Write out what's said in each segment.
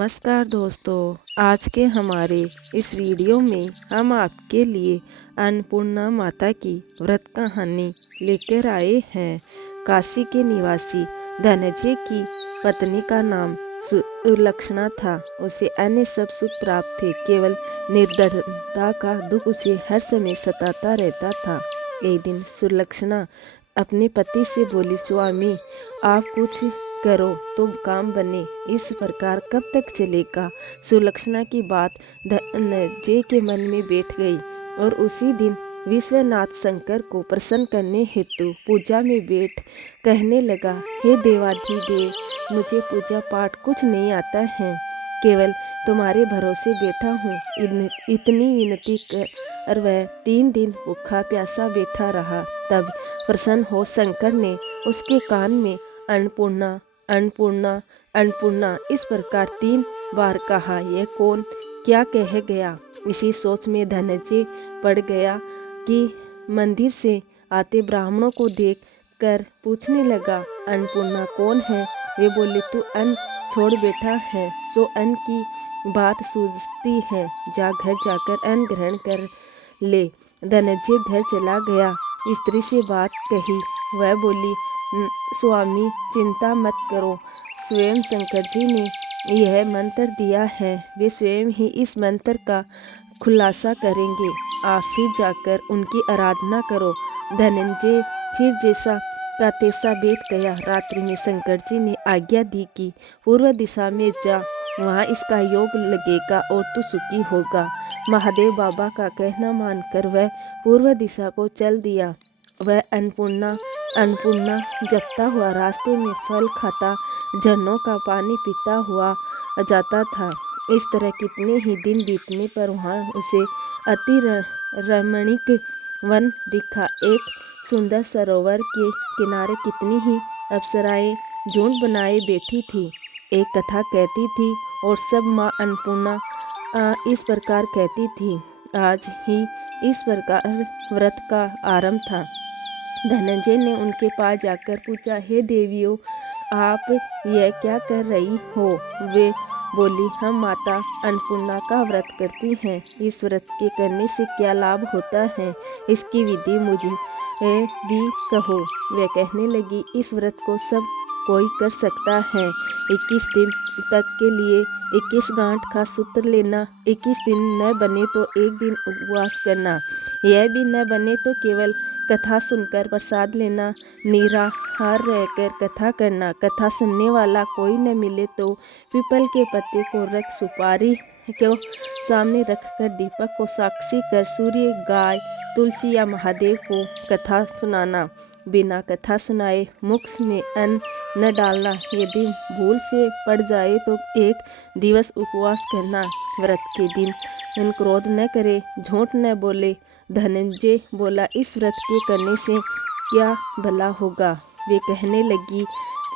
नमस्कार दोस्तों, आज के हमारे इस वीडियो में हम आपके लिए अन्नपूर्णा माता की व्रत कहानी लेकर आए हैं। काशी के निवासी धनंजय की पत्नी का नाम सुलक्षणा था। उसे अन्य सब सुख प्राप्त थे, केवल निर्धनता का दुख उसे हर समय सताता रहता था। एक दिन सुलक्षणा अपने पति से बोली, स्वामी आप कुछ करो तो काम बने, इस प्रकार कब तक चलेगा। सुलक्षणा की बात धनंजय के मन में बैठ गई और उसी दिन विश्वनाथ शंकर को प्रसन्न करने हेतु पूजा में बैठ कहने लगा, हे देवाधिदेव, मुझे पूजा पाठ कुछ नहीं आता है, केवल तुम्हारे भरोसे बैठा हूँ। इतनी विनती कर वह 3 दिन भूखा प्यासा बैठा रहा। तब प्रसन्न हो शंकर ने उसके कान में अन्नपूर्णा अन्नपूर्णा अन्नपूर्णा इस प्रकार 3 बार कहा। यह कौन क्या कह गया। इसी सोच में धनंजय पड़ गया कि मंदिर से आते ब्राह्मणों को देख कर पूछने लगा, अन्नपूर्णा कौन है। वे बोले, तू अन्न छोड़ बैठा है, सो अन्न की बात सूझती है, जा घर जाकर अन्न ग्रहण कर ले। धनंजय घर चला गया, स्त्री से बात कही। वह बोली, स्वामी चिंता मत करो, स्वयं शंकर जी ने यह मंत्र दिया है, वे स्वयं ही इस मंत्र का खुलासा करेंगे, आप फिर जाकर उनकी आराधना करो। धनंजय फिर जैसा का तैसा बैठ गया। रात्रि में शंकर जी ने आज्ञा दी कि पूर्व दिशा में जा, वहाँ इसका योग लगेगा और तू सुखी होगा। महादेव बाबा का कहना मानकर वह पूर्व दिशा को चल दिया। वह अन्नपूर्णा जपता हुआ रास्ते में फल खाता, झरनों का पानी पीता हुआ जाता था। इस तरह कितने ही दिन बीतने पर वहाँ उसे अति रमणीक वन दिखा। एक सुंदर सरोवर के किनारे कितनी ही अप्सराएं झुंड बनाए बैठी थी। एक कथा कहती थी और सब माँ अन्नपूर्णा इस प्रकार कहती थी। आज ही इस प्रकार व्रत का आरंभ था। धनंजय ने उनके पास जाकर पूछा, हे देवियों, आप यह क्या कर रही हो। वे बोली, हम माता अन्नपूर्णा का व्रत करती हैं। इस व्रत के करने से क्या लाभ होता है, इसकी विधि मुझे भी कहो। वे कहने लगी, इस व्रत को सब कोई कर सकता है। 21 दिन तक के लिए 21 गांठ का सूत्र लेना, 21 दिन न बने तो एक दिन उपवास करना, यह भी न बने तो केवल कथा सुनकर प्रसाद लेना, निराहार रहकर कथा करना, कथा सुनने वाला कोई न मिले तो पीपल के पत्ते को रख सुपारी को सामने रखकर दीपक को साक्षी कर सूर्य, गाय, तुलसी या महादेव को कथा सुनाना, बिना कथा सुनाए मुख में अन्न न डालना, यदि भूल से पड़ जाए तो 1 दिवस उपवास करना, व्रत के दिन क्रोध न करे, झूठ न बोले। धनंजय बोला, इस व्रत के करने से क्या भला होगा। वे कहने लगी,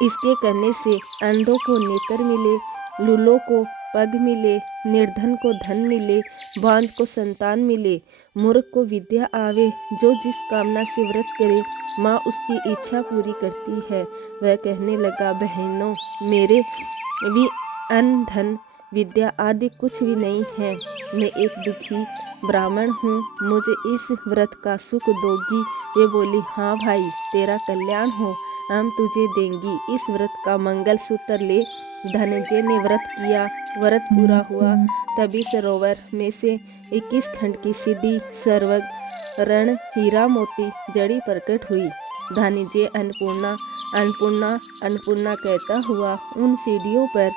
इसके करने से अंधों को नेत्र मिले, लूलों को पग मिले, निर्धन को धन मिले, बांझ को संतान मिले, मूर्ख को विद्या आवे। जो जिस कामना से व्रत करे, माँ उसकी इच्छा पूरी करती है। वह कहने लगा, बहनों, मेरे भी अन्न धन विद्या आदि कुछ भी नहीं है, मैं एक दुखी ब्राह्मण हूँ, मुझे इस व्रत का सुख दोगी। वे बोली, हाँ भाई, तेरा कल्याण हो, हम तुझे देंगी, इस व्रत का मंगल सूत्र ले। धनंजय ने व्रत किया, व्रत पूरा हुआ, तभी सरोवर में से 21 खंड की सीढ़ी सर्वग रण हीरा मोती जड़ी प्रकट हुई। धनंजय अन्नपूर्णा अन्नपूर्णा अन्नपूर्णा कहता हुआ उन सीढ़ियों पर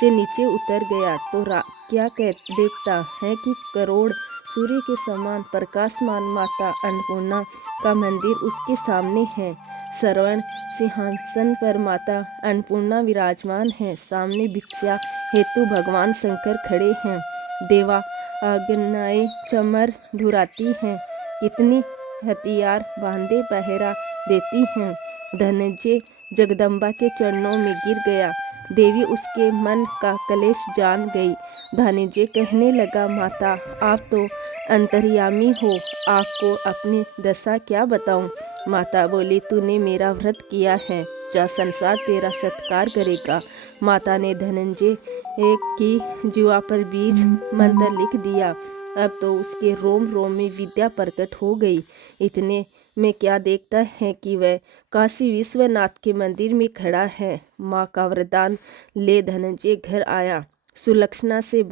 से नीचे उतर गया तो क्या देखता है कि करोड़ सूर्य के समान प्रकाशमान माता अन्नपूर्णा का मंदिर उसके सामने है। स्वर्ण सिंहासन पर माता अन्नपूर्णा विराजमान है। सामने भिक्षा हेतु भगवान शंकर खड़े हैं। देवांगनाएं चमर ढुराती हैं, कितनी हथियार बांधे पहरा देती हैं। धनंजय जगदम्बा के चरणों में गिर गया। देवी उसके मन का कलेश जान गई। धनंजय कहने लगा, माता, आप तो अंतर्यामी हो, आपको अपनी दशा क्या बताऊं। माता बोली, तूने मेरा व्रत किया है, जा, संसार तेरा सत्कार करेगा। माता ने धनंजय की जुआ पर बीज मंत्र लिख दिया। अब तो उसके रोम रोम में विद्या प्रकट हो गई। इतने में क्या देखता है कि वह काशी विश्वनाथ के मंदिर में खड़ा है। माँ का वरदान ले धनंजय घर आया। सुलक्षणा से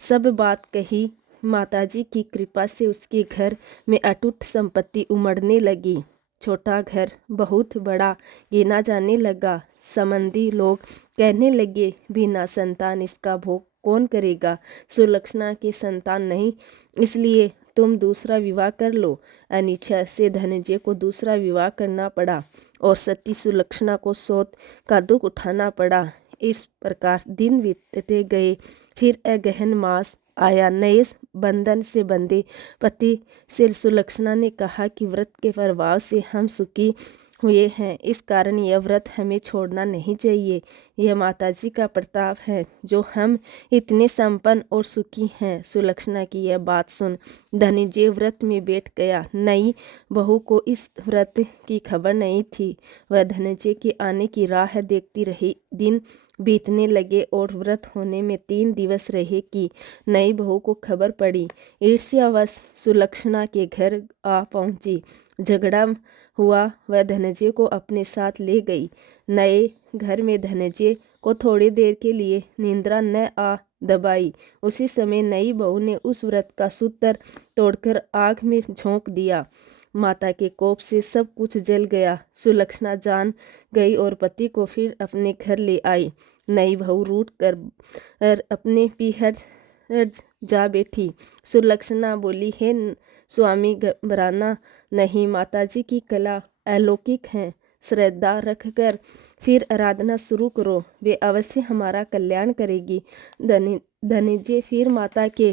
सब बात कही। माताजी की कृपा से उसके घर में अटूट संपत्ति उमड़ने लगी। छोटा घर बहुत बड़ा गिना जाने लगा। संबंधी लोग कहने लगे, बिना संतान इसका भोग कौन करेगा। सुलक्षणा की संतान नहीं, इसलिए तुम दूसरा विवाह कर लो। अनिच्छा से धनंजय को दूसरा विवाह करना पड़ा और सती सुलक्षणा को सौत का दुख उठाना पड़ा। इस प्रकार दिन बीतते गए। फिर अगहन मास आया। नए बंधन से बंधे पति से सुलक्षणा ने कहा कि व्रत के प्रभाव से हम सुखी हुए हैं, इस कारण यह व्रत हमें छोड़ना नहीं चाहिए। यह माताजी का प्रताप है जो हम इतने संपन्न और सुखी हैं। सुलक्षणा की यह बात सुन धनंजय व्रत में बैठ गया। नई बहू को इस व्रत की खबर नहीं थी। वह धनंजय के आने की राह देखती रही। दिन बीतने लगे और व्रत होने में 3 दिवस रहे कि नई बहू को खबर पड़ी। ईर्ष्यावश सुलक्षणा के घर आ पहुंची। झगड़ा हुआ। वह धनंजय को अपने साथ ले गई। नए घर में धनंजय को थोड़ी देर के लिए निंद्रा न आ दबाई। उसी समय नई बहू ने उस व्रत का सूत्र तोड़कर आग में झोंक दिया। माता के कोप से सब कुछ जल गया। सुलक्षणा जान गई और पति को फिर अपने घर ले आई। नई बहू रूठ कर अपने पीहर जा बैठी। सुलक्षणा बोली, हे स्वामी, घबराना नहीं, माताजी की कला अलौकिक है। श्रद्धा रखकर फिर आराधना शुरू करो, वे अवश्य हमारा कल्याण करेगी। धनंजय फिर माता के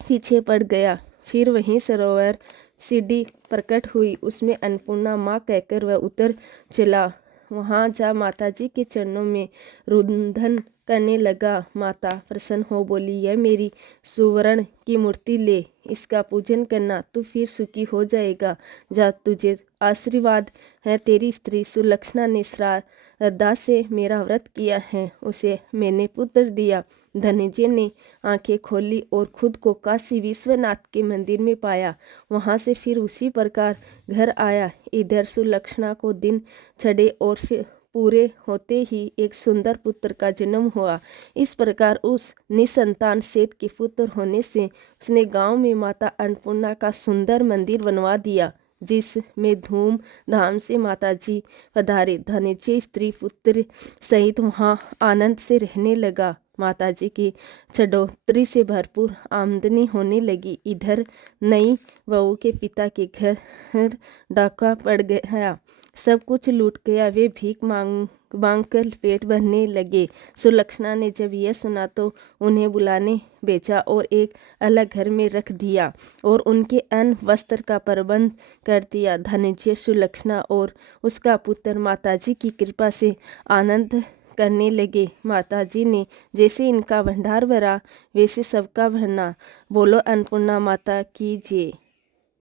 पीछे पड़ गया। फिर वहीं सरोवर सीढ़ी प्रकट हुई, उसमें अन्नपूर्णा माँ कहकर वह उतर चला। वहाँ जा माताजी के चरणों में रुंधन करने लगा। माता प्रसन्न हो बोली, यह मेरी सुवर्ण की मूर्ति ले, इसका पूजन करना, तू फिर सुखी हो जाएगा। जा, तुझे आशीर्वाद है। तेरी स्त्री सुलक्षणा ने श्रद्धा से मेरा व्रत किया है, उसे मैंने पुत्र दिया। धनंजय ने आंखें खोली और खुद को काशी विश्वनाथ के मंदिर में पाया। वहां से फिर उसी प्रकार घर आया। इधर सुलक्षणा को दिन चढ़े और फिर पूरे होते ही एक सुंदर पुत्र का जन्म हुआ। इस प्रकार उस निसंतान सेठ के पुत्र होने से उसने गांव में माता अन्नपूर्णा का सुंदर मंदिर बनवा दिया, जिसमें धूम धाम से माताजी पधारे। धनंजय स्त्री पुत्र सहित वहां आनंद से रहने लगा। माताजी की चढ़ोतरी से भरपूर आमदनी होने लगी। इधर नई बहू के पिता के घर डाका पड़ गया। सब कुछ लूट गया। वे भीख मांग कर पेट भरने लगे। सुलक्षणा ने जब यह सुना तो उन्हें बुलाने भेजा और एक अलग घर में रख दिया और उनके अन्न वस्त्र का प्रबंध कर दिया। धनंजय, सुलक्षणा और उसका पुत्र माताजी की कृपा से आनंद करने लगे। माताजी ने जैसे इनका भंडार भरा, वैसे सबका भरना। बोलो अन्नपूर्णा माता की जय।